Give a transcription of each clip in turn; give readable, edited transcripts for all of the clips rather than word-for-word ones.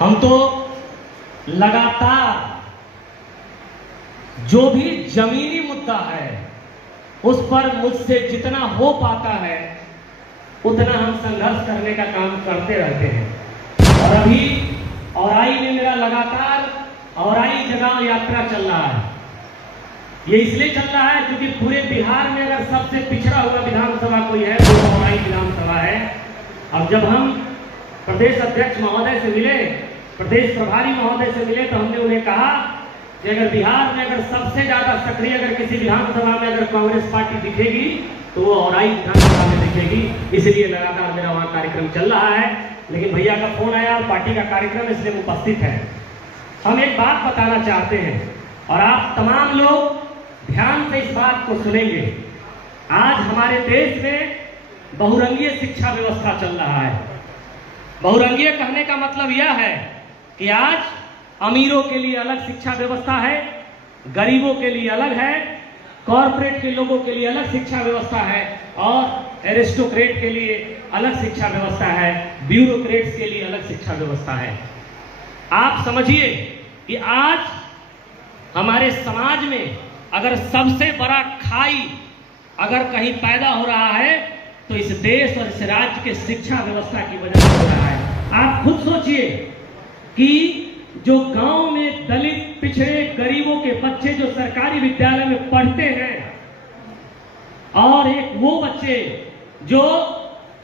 हम तो लगातार जो भी जमीनी मुद्दा है उस पर मुझसे जितना हो पाता है उतना हम संघर्ष करने का काम करते रहते हैं। और अभी औराई में मेरा लगातार औराई जगाओ यात्रा चल रहा है। ये इसलिए चल रहा है क्योंकि पूरे बिहार में अगर सबसे पिछड़ा हुआ विधानसभा कोई है तो औराई विधानसभा है। अब जब हम प्रदेश अध्यक्ष महोदय से मिले, प्रदेश प्रभारी महोदय से मिले, तो हमने उन्हें कहा कि अगर बिहार में अगर सबसे ज्यादा सक्रिय अगर किसी विधानसभा में अगर कांग्रेस पार्टी दिखेगी तो वो औराई विधानसभा में दिखेगी। इसलिए लगातार मेरा वहां कार्यक्रम चल रहा है। लेकिन भैया का फोन आया और पार्टी का कार्यक्रम, इसलिए उपस्थित है। हम एक बात बताना चाहते हैं और आप तमाम लोग ध्यान से इस बात को सुनेंगे। आज हमारे देश में बहुरंगीय शिक्षा व्यवस्था चल रहा है। बहुरंगीय कहने का मतलब यह है कि आज अमीरों के लिए अलग शिक्षा व्यवस्था है, गरीबों के लिए अलग है, कॉरपोरेट के लोगों के लिए अलग शिक्षा व्यवस्था है और एरिस्टोक्रेट के लिए अलग शिक्षा व्यवस्था है, ब्यूरोक्रेट्स के लिए अलग शिक्षा व्यवस्था है। आप समझिए कि आज हमारे समाज में अगर सबसे बड़ा खाई अगर कहीं पैदा हो रहा है तो इस देश और इस राज्य के शिक्षा व्यवस्था की वजह से हो रहा है। आप खुद सोचिए कि जो गांव में दलित, पिछड़े, गरीबों के बच्चे जो सरकारी विद्यालय में पढ़ते हैं और एक वो बच्चे जो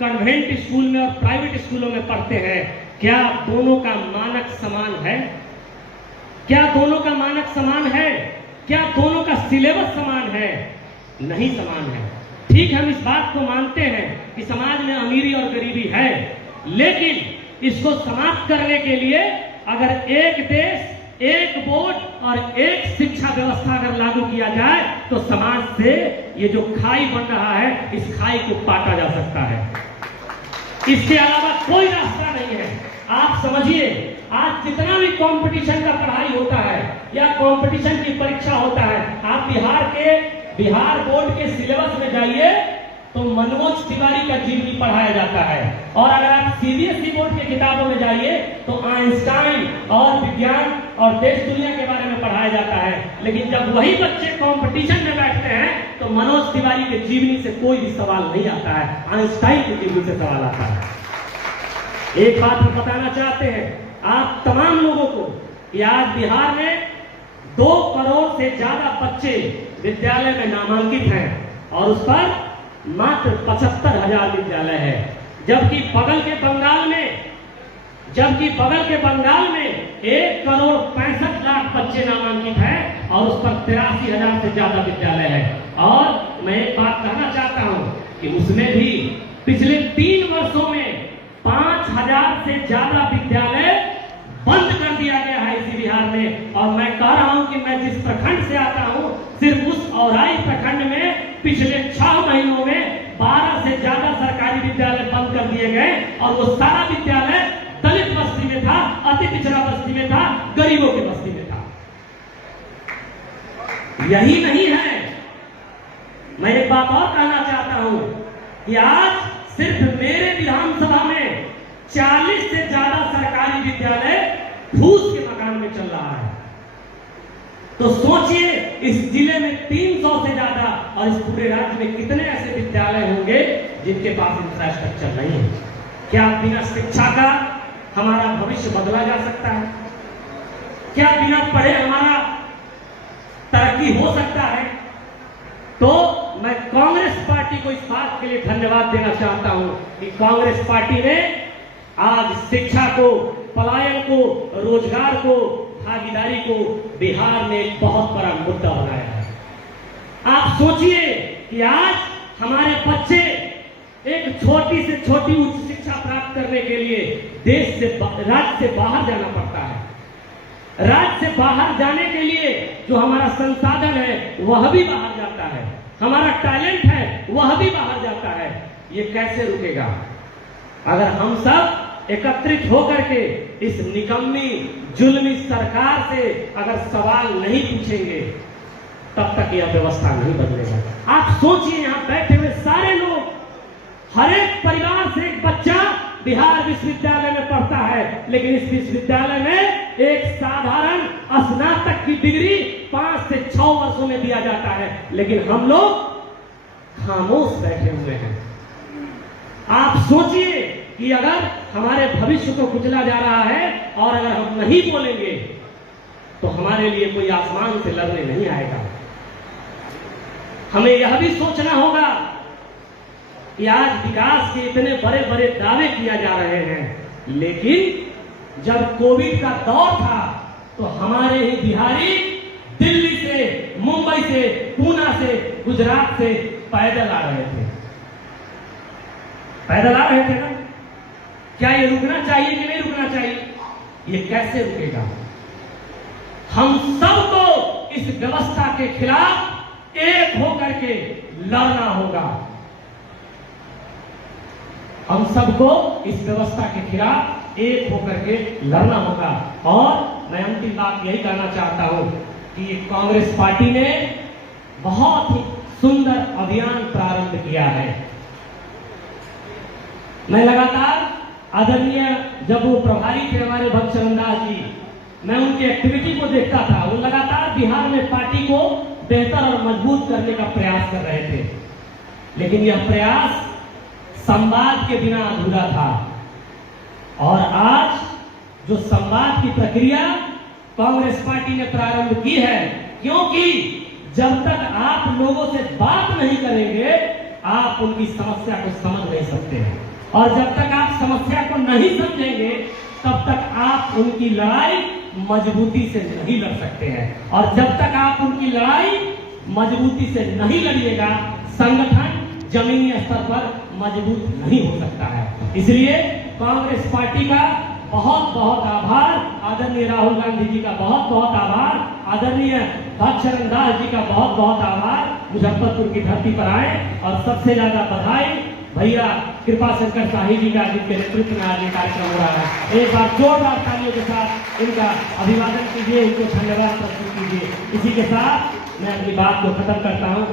कन्वेंट स्कूल में और प्राइवेट स्कूलों में पढ़ते हैं, क्या दोनों का मानक समान है? क्या दोनों का मानक समान है? क्या दोनों का सिलेबस समान है? नहीं समान है। ठीक, हम इस बात को मानते हैं कि समाज में अमीरी और गरीबी है, लेकिन इसको समाप्त करने के लिए अगर एक देश, एक बोर्ड और एक शिक्षा व्यवस्था अगर लागू किया जाए तो समाज से ये जो खाई बन रहा है, इस खाई को काटा जा सकता है। इसके अलावा कोई रास्ता नहीं है। आप समझिए, आज जितना भी कंपटीशन का पढ़ाई होता है या कंपटीशन की परीक्षा होता है, आप बिहार बोर्ड के सिलेबस में जाइए तो मनोज तिवारी का जीवनी पढ़ाया जाता है। और अगर आप सीबीएसई बोर्ड की किताबों में जाइए तो आइंस्टाइन और विज्ञान और देश दुनिया के बारे में पढ़ाया जाता है। लेकिन जब वही बच्चे कंपटीशन में बैठते हैं तो मनोज तिवारी के जीवनी से कोई भी सवाल नहीं आता है, आइंस्टाइन के जीवनी से सवाल आता है। एक बात हम बताना चाहते हैं आप तमाम लोगों को कि आज बिहार में 2 करोड़ से ज्यादा बच्चे विद्यालय में नामांकित हैं और उस पर मात्र 75,000 विद्यालय है। जबकि बगल के बंगाल में 1 करोड़ 65 लाख बच्चे नामांकित हैं और उस पर 83,000 से ज्यादा विद्यालय है। और मैं एक बात कहना चाहता हूं कि उसमें भी पिछले 3 वर्षों में 5,000 से ज्यादा विद्यालय बंद कर दिया गया है इसी बिहार में। और मैं कह रहा हूं कि मैं जिस प्रखंड से आता हूं, सिर्फ उस औराई प्रखंड में पिछले 6 महीनों में 12 से ज्यादा सरकारी विद्यालय बंद कर दिए गए और वो सारा विद्यालय दलित बस्ती में था, अति पिछड़ा बस्ती में था, गरीबों की बस्ती में था। यही नहीं है, मैं एक बात और कहना चाहता हूं कि आज सिर्फ मेरे विधानसभा में 40 से ज्यादा सरकारी विद्यालय फूस के मकान में चल रहा है। तो सोचिए इस जिले में 300 से ज्यादा और इस पूरे राज्य में कितने ऐसे विद्यालय होंगे जिनके पास इंफ्रास्ट्रक्चर नहीं है। क्या बिना शिक्षा का हमारा भविष्य बदला जा सकता है? क्या बिना पढ़े हमारा तरक्की हो सकता है? तो मैं कांग्रेस पार्टी को इस बात के लिए धन्यवाद देना चाहता हूं कि कांग्रेस पार्टी ने आज शिक्षा को, पलायन को, रोजगार को, भागीदारी को बिहार में एक बहुत बड़ा मुद्दा बनाया है। आप सोचिए कि आज हमारे बच्चे एक छोटी से छोटी उच्च शिक्षा प्राप्त करने के लिए राज्य से बाहर जाना पड़ता है। राज्य से बाहर जाने के लिए जो हमारा संसाधन है वह भी बाहर जाता है, हमारा टैलेंट है वह भी बाहर जाता है। ये कैसे रुकेगा? अगर हम सब एकत्रित होकर के इस निकम्मी जुल्मी सरकार से अगर सवाल नहीं पूछेंगे तब तक यह व्यवस्था नहीं बदलेगा। आप सोचिए, यहां बैठे हुए सारे लोग, हर एक परिवार से एक बच्चा बिहार विश्वविद्यालय में पढ़ता है, लेकिन इस विश्वविद्यालय में एक साधारण स्नातक की डिग्री 5 से 6 वर्षों में दिया जाता है, लेकिन हम लोग खामोश बैठे हुए हैं। आप सोचिए कि अगर हमारे भविष्य को कुचला जा रहा है और अगर हम नहीं बोलेंगे तो हमारे लिए कोई आसमान से लड़ने नहीं आएगा। हमें यह भी सोचना होगा कि आज विकास के इतने बड़े बड़े दावे किया जा रहे हैं, लेकिन जब कोविड का दौर था तो हमारे ही बिहारी दिल्ली से, मुंबई से, पूना से, गुजरात से पैदल आ रहे थे। पैदल आ रहे थे ना? क्या ये रुकना चाहिए कि नहीं रुकना चाहिए? ये कैसे रुकेगा? हम सबको इस व्यवस्था के खिलाफ एक होकर के लड़ना होगा। हम सबको इस व्यवस्था के खिलाफ एक होकर के लड़ना होगा। और मैं अंतिम बात यही कहना चाहता हूं कि कांग्रेस पार्टी ने बहुत ही सुंदर अभियान प्रारंभ किया है। मैं लगातार आदरणीय जब वो प्रभारी थे हमारे भक्तचरण दास जी, मैं उनकी एक्टिविटी को देखता था। वो लगातार बिहार में पार्टी को बेहतर और मजबूत करने का प्रयास कर रहे थे, लेकिन यह प्रयास संवाद के बिना अधूरा था। और आज जो संवाद की प्रक्रिया कांग्रेस पार्टी ने प्रारंभ की है, क्योंकि जब तक आप लोगों से बात नहीं करेंगे आप उनकी समस्या को समझ नहीं सकते हैं, और जब तक आप समस्या को नहीं समझेंगे तब तक आप उनकी लड़ाई मजबूती से नहीं लड़ सकते हैं। और जब तक आप उनकी लड़ाई मजबूती से नहीं लड़िएगा, संगठन जमीनी स्तर पर मजबूत नहीं हो सकता है। इसलिए कांग्रेस पार्टी का बहुत बहुत आभार, आदरणीय राहुल गांधी जी का बहुत बहुत आभार, आदरणीय भक्तचरण दास जी का बहुत बहुत आभार। मुजफ्फरपुर की धरती पर आए और सबसे ज्यादा बधाई भैया कृपा शंकर शाही जी का, जिनके नेतृत्व में आज ये कार्यक्रम हो रहा है। एक बार जोरदार तालियों के साथ इनका अभिवादन कीजिए, इनको धन्यवाद प्रस्तुत कीजिए। इसी के साथ मैं अपनी बात को खत्म करता हूँ।